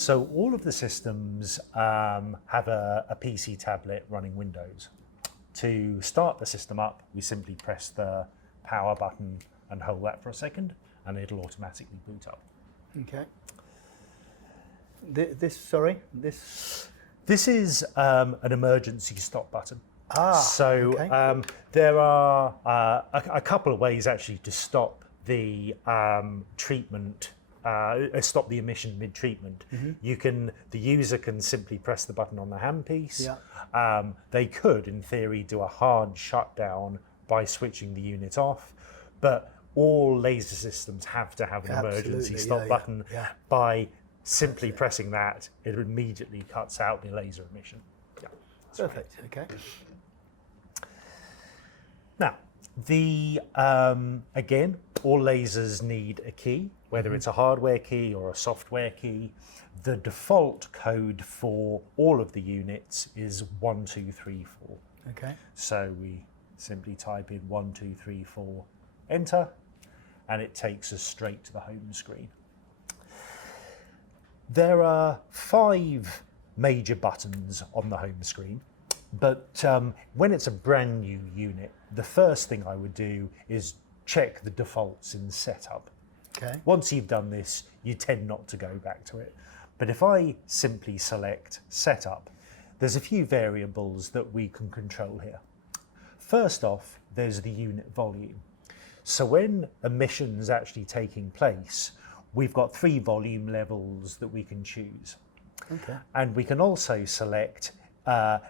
So all of the systems have a PC tablet running Windows. To start the system up, we simply press the power button and hold that for a second, and it'll automatically boot up. Okay. This is an emergency stop button. So okay. there are a couple of ways actually to stop the treatment, stop the emission mid-treatment. The user can simply press the button on the handpiece. Yeah. They could, in theory, do a hard shutdown by switching the unit off, but all laser systems have to have an emergency stop button. By simply pressing that, it immediately cuts out the laser emission. Yeah. Perfect. Okay. Now, again, all lasers need a key, whether it's a hardware key or a software key. The default code for all of the units is 1234. Okay. So we simply type in 1234, enter, and it takes us straight to the home screen. There are 5 major buttons on the home screen, but when it's a brand new unit, the first thing I would do is check the defaults in setup. Okay. Once you've done this, you tend not to go back to it. But if I simply select setup, there's a few variables that we can control here. First off, there's the unit volume. So when emission's actually taking place, we've got 3 volume levels that we can choose. Okay. And we can also select a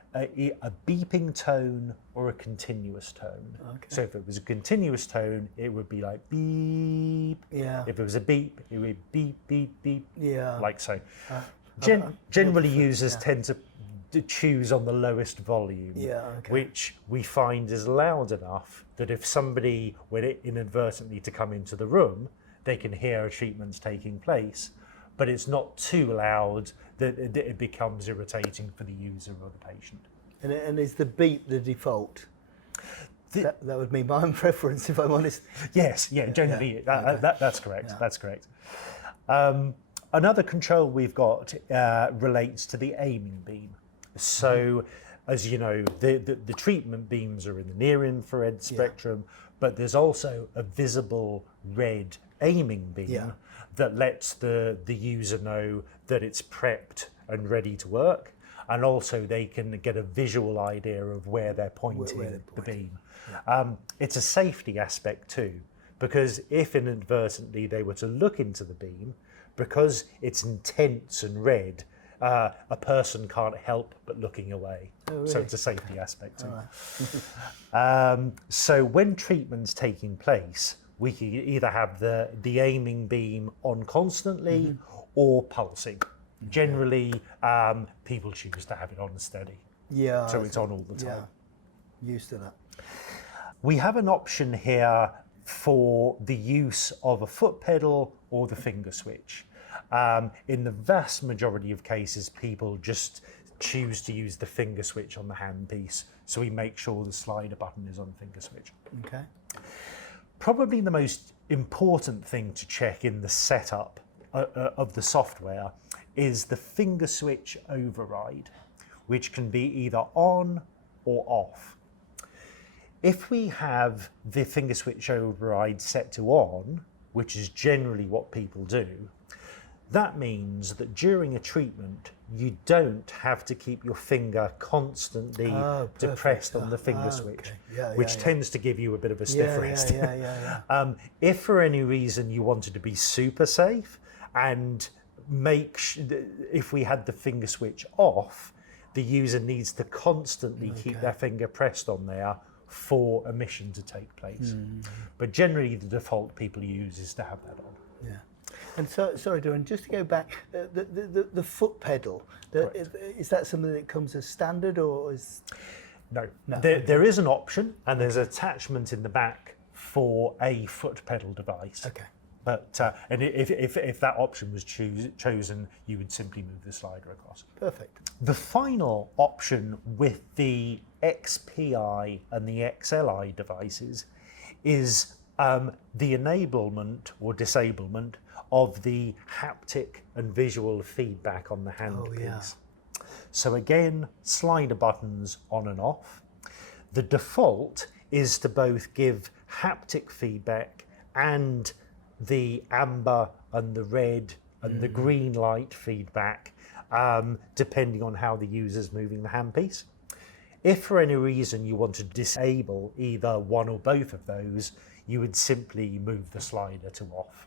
beeping tone or a continuous tone. Okay. So if it was a continuous tone, it would be like beep. Yeah. If it was a beep, it would beep, beep, beep, like so. Generally, users tend to choose on the lowest volume, which we find is loud enough that if somebody were inadvertently to come into the room, they can hear a treatment's taking place, but it's not too loud that it becomes irritating for the user or the patient. And is the beep the default? That would be my own preference, if I'm honest. Yes, generally, that's correct. Yeah. That's correct. Another control we've got relates to the aiming beam. So, as you know, the treatment beams are in the near-infrared spectrum, but there's also a visible red aiming beam that lets the user know that it's prepped and ready to work, and also they can get a visual idea of where they're pointing the beam. Yeah. It's a safety aspect too, because if inadvertently they were to look into the beam, because it's intense and red, a person can't help but looking away. Oh, really? So it's a safety aspect too. Right. So when treatment's taking place, we can either have the aiming beam on constantly or pulsing. Generally, people choose to have it on steady. Yeah. So it's on all the time. Yeah. Used to that. We have an option here for the use of a foot pedal or the finger switch. In the vast majority of cases, people just choose to use the finger switch on the handpiece, so we make sure the slider button is on finger switch. Okay. Probably the most important thing to check in the setup of the software is the finger switch override, which can be either on or off. If we have the finger switch override set to on, which is generally what people do, that means that during a treatment, you don't have to keep your finger constantly depressed on the finger switch, which tends to give you a bit of a stiff wrist. If for any reason you wanted to be super safe and if we had the finger switch off, the user needs to constantly keep their finger pressed on there for emission to take place. But generally the default people use is to have that on. Yeah. And so, sorry, Duran, just to go back, the foot pedal, is that something that comes as standard or is... No. There is an option and there's an attachment in the back for a foot pedal device. Okay. But and if that option was chosen, you would simply move the slider across. Perfect. The final option with the XPI and the XLI devices is the enablement or disablement of the haptic and visual feedback on the handpiece. So again, slider buttons on and off. The default is to both give haptic feedback and the amber and the red and the green light feedback, depending on how the user's moving the handpiece. If for any reason you want to disable either one or both of those, you would simply move the slider to off.